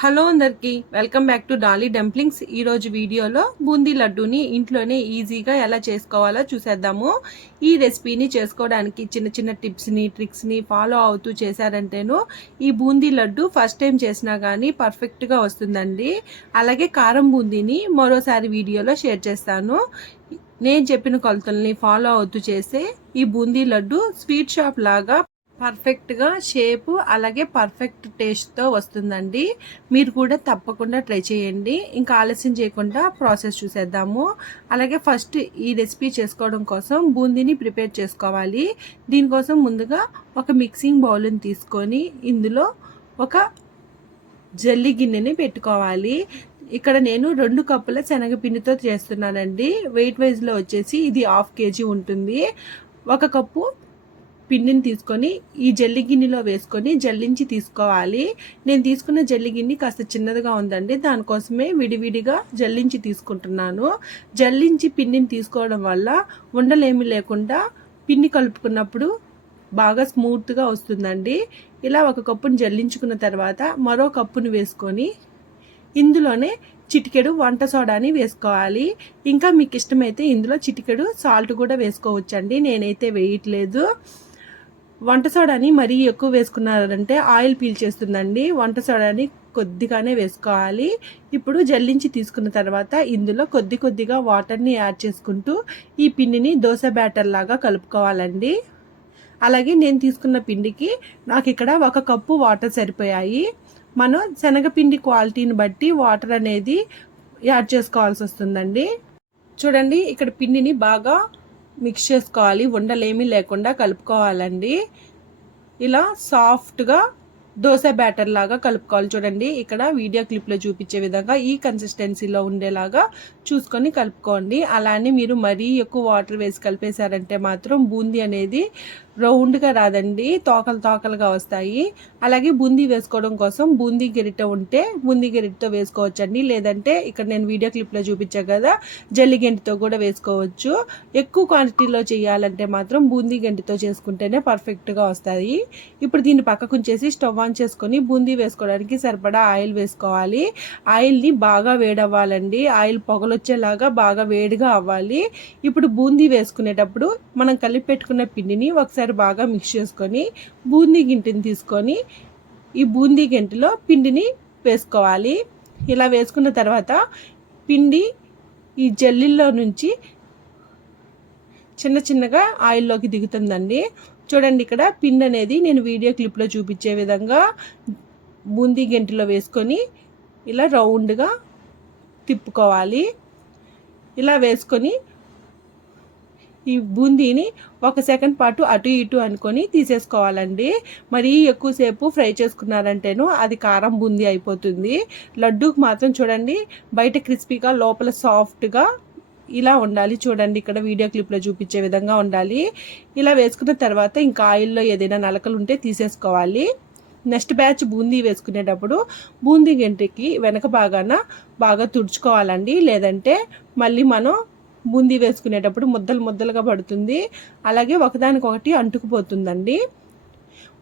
Hello అందరికి welcome back to Dolly dumplings. ఈరోజు వీడియోలో బూందీ లడ్డూని ఇంట్లోనే ఈజీగా ఎలా చేసుకోవాలో చూసేద్దాము. ఈ రెసిపీని చేసుకోవడానికి చిన్న చిన్న టిప్స్ని ట్రిక్స్ని ఫాలో అవుతూ చేశారంటేను ఈ బూందీ లడ్డు ఫస్ట్ టైం చేసినా కానీ పర్ఫెక్ట్గా వస్తుందండి. అలాగే కారం బూందీని మరోసారి వీడియోలో షేర్ చేస్తాను. నేను చెప్పిన కొలతల్ని ఫాలో అవుతూ చేసే ఈ బూందీ లడ్డు స్వీట్ షాప్ లాగా పర్ఫెక్ట్గా షేపు అలాగే పర్ఫెక్ట్ టేస్ట్తో వస్తుందండి. మీరు కూడా తప్పకుండా ట్రై చేయండి. ఇంకా ఆలస్యం చేయకుండా ప్రాసెస్ చూసేద్దాము. అలాగే ఫస్ట్ ఈ రెసిపీ చేసుకోవడం కోసం బూందీని ప్రిపేర్ చేసుకోవాలి. దీనికోసం ముందుగా ఒక మిక్సింగ్ బౌల్ని తీసుకొని ఇందులో ఒక జల్లి గిన్నెని పెట్టుకోవాలి. ఇక్కడ నేను 2 కప్పుల శనగపిండితో చేస్తున్నానండి. వెయిట్ వైజ్లో వచ్చేసి ఇది 1/2 kg ఉంటుంది. 1 కప్పు పిండిని తీసుకొని ఈ జల్లి గిన్నెలో వేసుకొని జల్లించి తీసుకోవాలి. నేను తీసుకున్న జల్లి గిన్నె కాస్త చిన్నదిగా ఉందండి, దానికోసమే విడివిడిగా జల్లించి తీసుకుంటున్నాను. జల్లించి పిండిని తీసుకోవడం వల్ల ఉండలేమి లేకుండా పిండి కలుపుకున్నప్పుడు బాగా స్మూత్గా వస్తుందండి. ఇలా 1 కప్పును జల్లించుకున్న తర్వాత మరో కప్పును వేసుకొని ఇందులోనే చిటికెడు వంట సోడాని వేసుకోవాలి. ఇంకా మీకు ఇష్టమైతే ఇందులో చిటికెడు సాల్ట్ కూడా వేసుకోవచ్చండి, నేనైతే వేయట్లేదు. వంట సోడాని మరీ ఎక్కువ వేసుకున్నారంటే ఆయిల్ పీల్చేస్తుందండి. వంట సోడాని కొద్దిగానే వేసుకోవాలి. ఇప్పుడు జల్లించి తీసుకున్న తర్వాత ఇందులో కొద్దిగా వాటర్ని యాడ్ చేసుకుంటూ ఈ పిండిని దోశ బ్యాటర్ లాగా కలుపుకోవాలండి. అలాగే నేను తీసుకున్న పిండికి నాకు ఇక్కడ 1 కప్పు వాటర్ సరిపోయాయి. మనం శనగపిండి క్వాలిటీని బట్టి వాటర్ అనేది యాడ్ చేసుకోవాల్సి వస్తుందండి. చూడండి, ఇక్కడ పిండిని బాగా మిక్స్ చేసుకోవాలి, ఉండలేమీ లేకుండా కలుపుకోవాలండి. ఇలా సాఫ్ట్గా దోశ బ్యాటర్ లాగా కలుపుకోవాలి. చూడండి, ఇక్కడ వీడియో క్లిప్లో చూపించే విధంగా ఈ కన్సిస్టెన్సీలో ఉండేలాగా చూసుకొని కలుపుకోండి. అలానే మీరు మరీ ఎక్కువ వాటర్ వేసి కలిపేశారంటే మాత్రం బూందీ అనేది రౌండ్గా రాదండి, తోకలుగా వస్తాయి. అలాగే బూందీ వేసుకోవడం కోసం బూందీ గరిటె ఉంటే బూందీ గరిటెతో వేసుకోవచ్చండి, లేదంటే ఇక్కడ నేను వీడియో క్లిప్లో చూపించా కదా జల్లి గంటితో కూడా వేసుకోవచ్చు. ఎక్కువ క్వాంటిటీలో చేయాలంటే మాత్రం బూందీ గంటితో చేసుకుంటేనే పర్ఫెక్ట్గా వస్తాయి. ఇప్పుడు దీన్ని పక్కకు ఉంచేసి స్టవ్ ఆన్ చేసుకొని బూందీ వేసుకోవడానికి సరిపడా ఆయిల్ వేసుకోవాలి. ఆయిల్ని బాగా వేడవ్వాలండి, ఆయిల్ పొగలొచ్చేలాగా బాగా వేడిగా అవ్వాలి. ఇప్పుడు బూందీ వేసుకునేటప్పుడు మనం కలిపి పెట్టుకున్న పిండిని ఒకసారి బాగా మిక్స్ చేసుకొని బూందీ గింటిని తీసుకొని ఈ బూందీ గంటిలో పిండిని వేసుకోవాలి. ఇలా వేసుకున్న తర్వాత పిండి ఈ జల్లిల్లో నుంచి చిన్నగా ఆయిల్లోకి దిగుతుందండి. చూడండి, ఇక్కడ పిండి అనేది నేను వీడియో క్లిప్లో చూపించే విధంగా బూందీ గంటిలో వేసుకొని ఇలా రౌండ్గా తిప్పుకోవాలి. ఇలా వేసుకొని ఈ బూందీని 1 సెకండ్ పాటు అటు ఇటు అనుకొని తీసేసుకోవాలండి. మరీ ఎక్కువసేపు ఫ్రై చేసుకున్నారంటేను అది కారం బూందీ అయిపోతుంది. లడ్డూకి మాత్రం చూడండి, బయట క్రిస్పీగా లోపల సాఫ్ట్గా ఇలా ఉండాలి. చూడండి, ఇక్కడ వీడియో క్లిప్లో చూపించే విధంగా ఉండాలి. ఇలా వేసుకున్న తర్వాత ఇంకా ఆయిల్లో ఏదైనా నలకలు ఉంటే తీసేసుకోవాలి. నెక్స్ట్ బ్యాచ్ బూందీ వేసుకునేటప్పుడు బూందీ గంటికి వెనక భాగాన బాగా తుడుచుకోవాలండి, లేదంటే మళ్ళీ మనం బూందీ వేసుకునేటప్పుడు ముద్దలుగా పడుతుంది, అలాగే ఒకదానికొకటి అంటుకుపోతుందండి.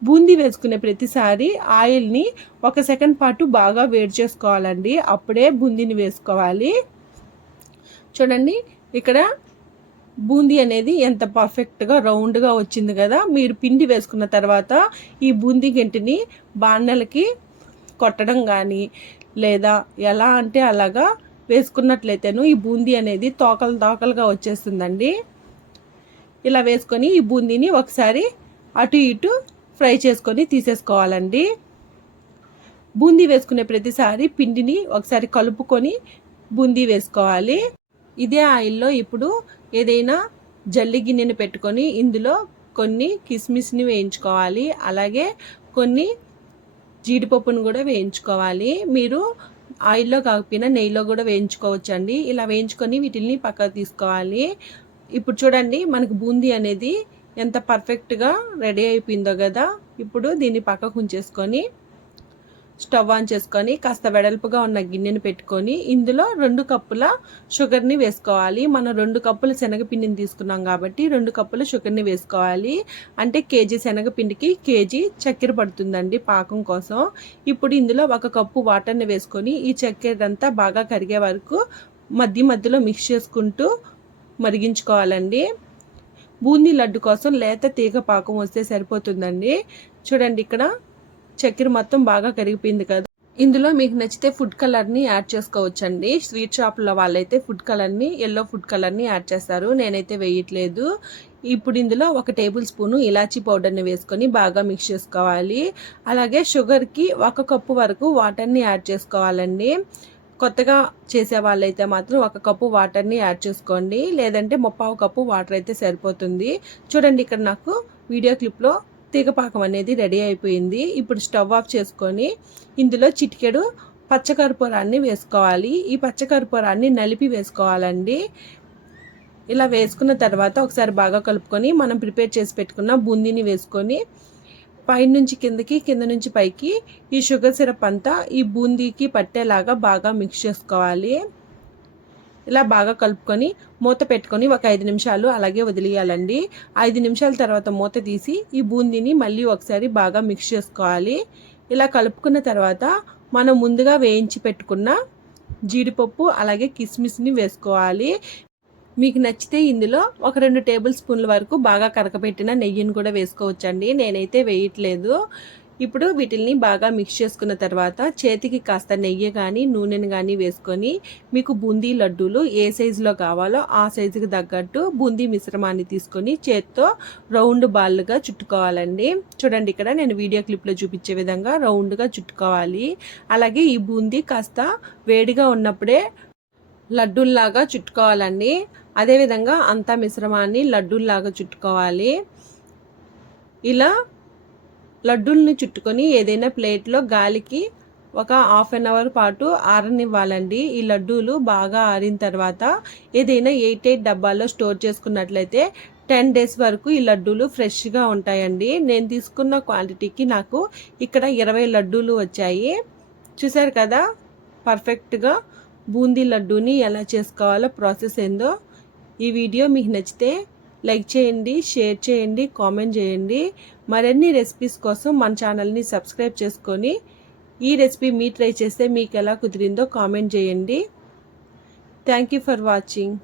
బూందీ వేసుకునే ప్రతిసారి ఆయిల్ని 1 సెకండ్ పాటు బాగా వేడి చేసుకోవాలండి, అప్పుడే బూందీని వేసుకోవాలి. చూడండి, ఇక్కడ బూందీ అనేది ఎంత పర్ఫెక్ట్గా రౌండ్గా వచ్చింది కదా. మీరు పిండి వేసుకున్న తర్వాత ఈ బూందీ గంటిని బాణలకి కొట్టడం కానీ లేదా ఎలా అంటే అలాగా వేసుకున్నట్లయితేను ఈ బూందీ అనేది తోకలుగా వచ్చేస్తుందండి. ఇలా వేసుకొని ఈ బూందీని ఒకసారి అటు ఇటు ఫ్రై చేసుకొని తీసేసుకోవాలండి. బూందీ వేసుకునే ప్రతిసారి పిండిని ఒకసారి కలుపుకొని బూందీ వేసుకోవాలి. ఇదే ఆయిల్లో ఇప్పుడు ఏదైనా జల్లి గిన్నెని పెట్టుకొని ఇందులో కొన్ని కిస్మిస్ని వేయించుకోవాలి, అలాగే కొన్ని జీడిపప్పును కూడా వేయించుకోవాలి. మీరు ఆయిల్లో కాకపోయినా నెయ్యిలో కూడా వేయించుకోవచ్చండి. ఇలా వేయించుకొని వీటిని పక్కకు తీసుకోవాలి. ఇప్పుడు చూడండి, మనకు బూందీ అనేది ఎంత పర్ఫెక్ట్గా రెడీ అయిపోయిందో కదా. ఇప్పుడు దీన్ని పక్కకు ఉంచేసుకొని స్టవ్ ఆన్ చేసుకొని కాస్త వెడల్పుగా ఉన్న గిన్నెని పెట్టుకొని ఇందులో 2 కప్పుల షుగర్ని వేసుకోవాలి. మనం 2 కప్పుల శనగపిండిని తీసుకున్నాం కాబట్టి 2 కప్పుల షుగర్ని వేసుకోవాలి. అంటే కేజీ శనగపిండికి కేజీ చక్కెర పడుతుందండి పాకం కోసం. ఇప్పుడు ఇందులో 1 కప్పు వాటర్ని వేసుకొని ఈ చక్కెర అంతా బాగా కరిగే వరకు మధ్యలో మిక్స్ చేసుకుంటూ మరిగించుకోవాలండి. బూందీ లడ్డు కోసం లేత తీగ పాకం వస్తే సరిపోతుందండి. చూడండి, ఇక్కడ చక్కెర మొత్తం బాగా కరిగిపోయింది కదా. ఇందులో మీకు నచ్చితే ఫుడ్ కలర్ని యాడ్ చేసుకోవచ్చండి. స్వీట్ షాప్లో వాళ్ళైతే ఫుడ్ కలర్ని, ఎల్లో ఫుడ్ కలర్ని యాడ్ చేస్తారు. నేనైతే వేయట్లేదు. ఇప్పుడు ఇందులో 1 టేబుల్ స్పూను ఇలాచీ పౌడర్ని వేసుకొని బాగా మిక్స్ చేసుకోవాలి. అలాగే షుగర్కి 1 కప్పు వరకు వాటర్ని యాడ్ చేసుకోవాలండి. కొత్తగా చేసే వాళ్ళైతే మాత్రం 1 కప్పు వాటర్ని యాడ్ చేసుకోండి, లేదంటే 1/2 కప్పు వాటర్ అయితే సరిపోతుంది. చూడండి, ఇక్కడ నాకు వీడియో క్లిప్లో తీగపాకం అనేది రెడీ అయిపోయింది. ఇప్పుడు స్టవ్ ఆఫ్ చేసుకొని ఇందులో చిటికెడు పచ్చకర్పూరాన్ని వేసుకోవాలి. ఈ పచ్చకర్పూరాన్ని నలిపి వేసుకోవాలండి. ఇలా వేసుకున్న తర్వాత ఒకసారి బాగా కలుపుకొని మనం ప్రిపేర్ చేసి పెట్టుకున్న బూందీని వేసుకొని పైనుంచి కిందకి, కింద నుంచి పైకి ఈ షుగర్ సిరప్ అంతా ఈ బూందీకి పట్టేలాగా బాగా మిక్స్ చేసుకోవాలి. ఇలా బాగా కలుపుకొని మూత పెట్టుకొని ఒక 5 నిమిషాలు అలాగే వదిలేయాలండి. 5 నిమిషాల తర్వాత మూత తీసి ఈ బూందీని మళ్ళీ ఒకసారి బాగా మిక్స్ చేసుకోవాలి. ఇలా కలుపుకున్న తర్వాత మనం ముందుగా వేయించి పెట్టుకున్న జీడిపప్పు అలాగే కిస్మిస్ని వేసుకోవాలి. మీకు నచ్చితే ఇందులో ఒక 2 టేబుల్ స్పూన్ల వరకు బాగా కరకబెట్టిన నెయ్యిని కూడా వేసుకోవచ్చండి. నేనైతే వేయట్లేదు. ఇప్పుడు వీటిల్ని బాగా మిక్స్ చేసుకున్న తర్వాత చేతికి కాస్త నెయ్యి కానీ నూనెని కానీ వేసుకొని మీకు బూందీ లడ్డూలు ఏ సైజులో కావాలో ఆ సైజుకి తగ్గట్టు బూందీ మిశ్రమాన్ని తీసుకొని చేత్తో రౌండ్ బాల్గా చుట్టుకోవాలండి. చూడండి, ఇక్కడ నేను వీడియో క్లిప్లో చూపించే విధంగా రౌండ్గా చుట్టుకోవాలి. అలాగే ఈ బూందీ కాస్త వేడిగా ఉన్నప్పుడే లడ్డూల్లాగా చుట్టుకోవాలండి. అదేవిధంగా అంతా మిశ్రమాన్ని లడ్డూల్లాగా చుట్టుకోవాలి. ఇలా లడ్డూల్ని చుట్టుకొని ఏదైనా ప్లేట్లో గాలికి ఒక 1/2 అవర్ పాటు ఆరనివ్వాలండి. ఈ లడ్డూలు బాగా ఆరిన తర్వాత ఏదైనా 8 డబ్బాల్లో స్టోర్ చేసుకున్నట్లయితే 10 డేస్ వరకు ఈ లడ్డూలు ఫ్రెష్గా ఉంటాయండి. నేను తీసుకున్న క్వాంటిటీకి నాకు ఇక్కడ 20 లడ్డూలు వచ్చాయి. చూసారు కదా, పర్ఫెక్ట్గా బూందీ లడ్డూని ఎలా చేసుకోవాలో ప్రాసెస్ ఏందో. ఈ వీడియో మీకు నచ్చితే లైక్ చేయండి, షేర్ చేయండి, కామెంట్ చేయండి. మరిన్ని రెసిపీస్ కోసం మన ఛానల్ని సబ్స్క్రైబ్ చేసుకొని ఈ రెసిపీ మీరు ట్రై చేస్తే మీకు ఎలా కుదిరిందో కామెంట్ చేయండి. Thank you for watching.